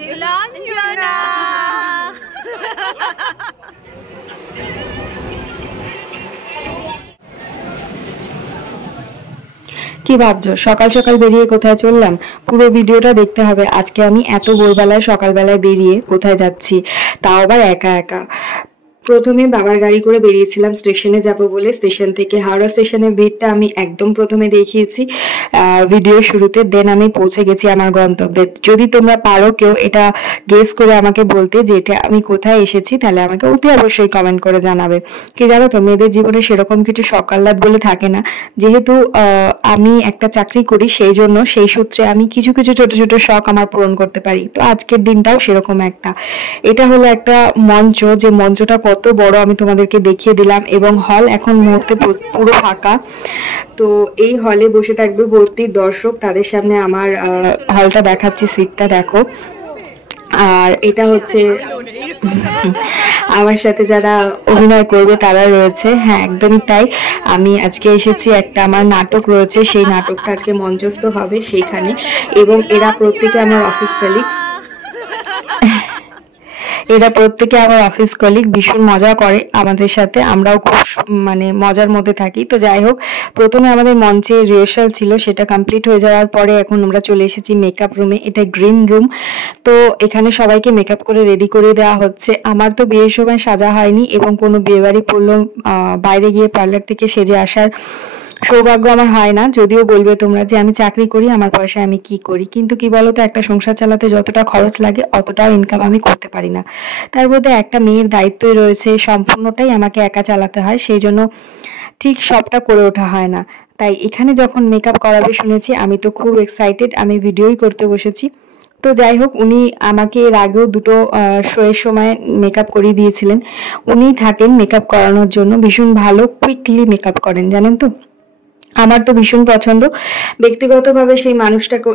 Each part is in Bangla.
নীলাঞ্জনা। কি ভাবছো সকাল সকাল বেরিয়ে কোথায় চললাম? পুরো ভিডিওটা দেখতে হবে। আজকে আমি এত ভোরবেলায় সকালবেলায় বেরিয়ে কোথায় যাচ্ছি, তাও আবার একা একা। প্রথমে বাবার গাড়ি করে বেরিয়েছিলাম স্টেশনে যাব বলে। স্টেশন থেকে হাওড়া স্টেশনের ভিড়টা আমি একদম প্রথমে দেখিয়েছি ভিডিওর শুরুতে। দেন আমি পৌঁছে গেছি আমার গন্তব্যে। যদি তোমরা পারো কেউ এটা গেস করে আমাকে বলতে যে এটা আমি কোথায় এসেছি, তাহলে আমাকে অতি অবশ্যই কমেন্ট করে জানাবে। কি জানো তো, মেয়েদের জীবনে সেরকম কিছু সকাল্লাদ বলে থাকে না। যেহেতু আমি একটা চাকরি করি, সেই জন্য সেই সূত্রে আমি কিছু কিছু ছোট ছোট শখ আমার পূরণ করতে পারি। তো আজকের দিনটাও সেরকম একটা। এটা হলো একটা মঞ্চ, যে মঞ্চটা কত বড় আমি তোমাদেরকে দেখিয়ে দিলাম। এবং হল এখন মুহূর্তে পুরো ফাঁকা। তো এই হলে বসে থাকবে ভর্তি দর্শক। তাদের সামনে আমার হলটা দেখাচ্ছি, সিটটা দেখো। আর এটা হচ্ছে আমার সাথে যারা অভিনয় করবে তারা রয়েছে। হ্যাঁ, একদমই তাই। আমি আজকে এসেছি, একটা আমার নাটক রয়েছে, সেই নাটকটা আজকে মঞ্চস্থ হবে সেইখানে। এবং এরা প্রত্যেকে আমার অফিস কলিগ। ভীষণ মজা করে আমাদের সাথে, আমরাও খুব মানে মজার মধ্যে থাকি। তো যাই হোক, প্রথমে আমাদের মঞ্চে রিহার্সাল ছিল, সেটা কমপ্লিট হয়ে যাওয়ার পরে এখন আমরা চলে এসেছি মেকআপ রুমে। এটা গ্রিন রুম। তো এখানে সবাইকে মেকআপ করে রেডি করে দেওয়া হচ্ছে। আমার তো বিয়ের সময় সাজা হয়নি, এবং কোনো বিয়ে বাড়ি পড়লো বাইরে গিয়ে পার্লার থেকে সেজে আসার সৌভাগ্য আমার হয় না। যদিও বলবে তোমরা যে আমি চাকরি করি, আমার পয়সায় আমি কি করি, কিন্তু কি বলতো, একটা সংসার চালাতে যতটা খরচ লাগে অতটাও ইনকাম আমি করতে পারি না। তার মধ্যে একটা মেয়ের দায়িত্বই রয়েছে, সম্পূর্ণটাই আমাকে একা চালাতে হয়, সেই জন্য ঠিক সবটা করে ওঠা হয় না। তাই এখানে যখন মেকআপ করাবে শুনেছি, আমি তো খুব এক্সাইটেড। আমি ভিডিওই করতে বসেছি। তো যাই হোক, উনি আমাকে এর আগেও দুটো শোয়ের সময় মেকআপ করিয়ে দিয়েছিলেন। উনিই থাকেন মেকআপ করানোর জন্য। ভীষণ ভালো কুইকলি মেকআপ করেন, জানেন তো। আমার তো ভীষণ পছন্দ। ব্যক্তিগতভাবে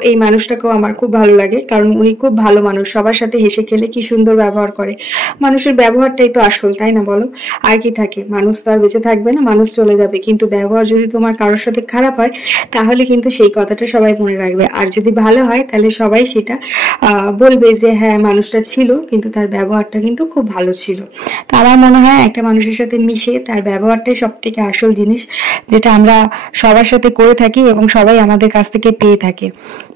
এই মানুষটাকেও আমার খুব ভালো লাগে, কারণ উনি খুব ভালো মানুষ। সবার সাথে হেসে খেলে কি সুন্দর ব্যবহার করে। মানুষের ব্যবহারটাই তো আসল, তাই না বলো? আর কি থাকে? মানুষ তো আর বেঁচে থাকবে না, মানুষ চলে যাবে, কিন্তু ব্যবহার যদি তোমার কারোর সাথে খারাপ হয়, তাহলে কিন্তু সেই কথাটা সবাই মনে রাখবে। আর যদি ভালো হয়, তাহলে সবাই সেটা বলবে যে হ্যাঁ, মানুষটা ছিল, কিন্তু তার ব্যবহারটা কিন্তু খুব ভালো ছিল। তো আমার মনে হয় একটা মানুষের সাথে মিশে তার ব্যবহারটাই সব থেকে আসল জিনিস, যেটা আমরা সবার সাথে করে থাকি এবং সবাই আমাদের কাছ থেকে পেয়ে থাকে।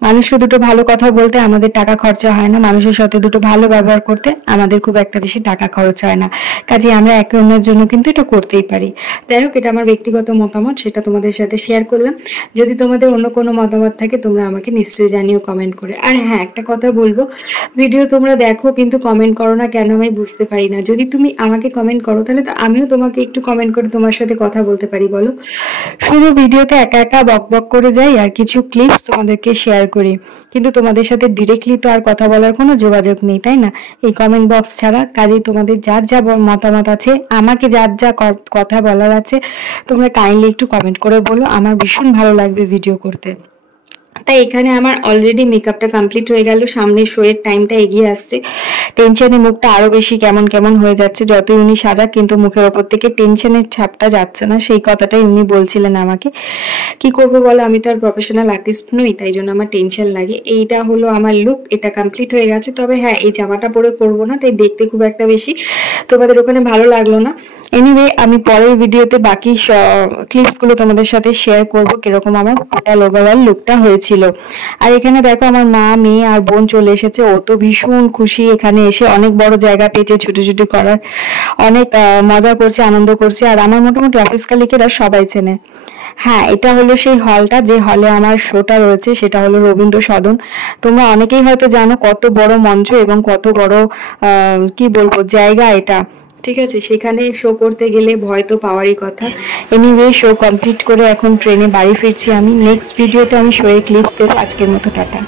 মানুষকে দুটো ভালো কথা বলতে আমাদের টাকা খরচা হয় না, মানুষের সাথে দুটো ভালো ব্যবহার করতে আমাদের খুব একটা বেশি টাকা খরচ হয় না। কাজে আমরা একে অন্যের জন্য কিন্তু এটা করতেই পারি। যাই হোক, এটা আমার ব্যক্তিগত মতামত, সেটা তোমাদের সাথে শেয়ার করলাম। যদি তোমাদের অন্য কোনো মতামত থাকে, তোমরা আমাকে নিশ্চয়ই জানিও কমেন্ট করে। আর হ্যাঁ, একটা কথা বলবো, ভিডিও তোমরা দেখো কিন্তু কমেন্ট করো না কেন আমি বুঝতে পারি না। যদি তুমি আমাকে কমেন্ট করো, তাহলে তো আমিও তোমাকে একটু কমেন্ট করে তোমার সাথে কথা বলতে পারি, বলো। শুধু ভিডিওতে একা একা বক বক করে যাই আর কিছু ক্লিপস তোমাদেরকে শেয়ার করি, কিন্তু তোমাদের সাথে ডিরেক্টলি তো আর কথা বলার কোনো যোগাযোগ নেই, তাই না, এই কমেন্ট বক্স ছাড়া। কাজেই তোমাদের যার যা মতামত আছে, আমাকে যার যা কথা বলার আছে, তোমরা কাইন্ডলি একটু কমেন্ট করে বলো। আমার ভীষণ ভালো লাগবে ভিডিও করতে। তাই এখানে আমার অলরেডি মেকআপটা কমপ্লিট হয়ে গেল, সামনে শোয়ের টাইমটা এগিয়ে আসছে। টেনশনে মুখটা আরো বেশি কেমন কেমন হয়ে যাচ্ছে যতই উনি সাজাক, কিন্তু মুখের ওপর থেকে টেনশনের ছাপটা যাচ্ছে না। সেই কথাটাই উনি বলছিলেন আমাকে। কি করব বলো, আমি তো আর প্রফেশনাল আর্টিস্ট নই, তাই জন্য আমার টেনশন লাগে। এইটা হলো আমার লুক, এটা কমপ্লিট হয়ে গেছে। তবে হ্যাঁ, এই জামাটা পরে করবো না, তাই দেখতে খুব একটা বেশি তোমাদের ওখানে ভালো লাগলো না। এনিওয়ে, আমি পরের ভিডিওতে বাকি ক্লিপসগুলো তোমাদের সাথে শেয়ার করব, কিরকম আমার টোটাল ওভারঅল লুকটা হয়েছিল। আর এখানে দেখো, আমার মা, মেয়ে আর বোন চলে এসেছে। ও তো ভীষণ খুশি, এখানে এসে অনেক বড় জায়গা পেয়েছে ছুটোছুটি করার, অনেক মজা করছে, আনন্দ করছে। আর আমার মোটামুটি অফিস কালিকেরা সবাই চেনে। হ্যাঁ, এটা হলো সেই হলটা, যে হলে আমার শোটা রয়েছে, সেটা হলো রবীন্দ্র সদন। তোমরা অনেকেই হয়তো জানো কত বড় মঞ্চ এবং কত বড় কি বলবো জায়গা এটা। ঠিক আছে, সেখানে শো করতে গেলে ভয় তো পাওয়ারই কথা। এনিওয়ে, শো কমপ্লিট করে এখন ট্রেনে বাড়ি ফিরছি আমি। নেক্সট ভিডিওতে আমি শোয়ের ক্লিপস দেবো। আজকের মতো টাটা।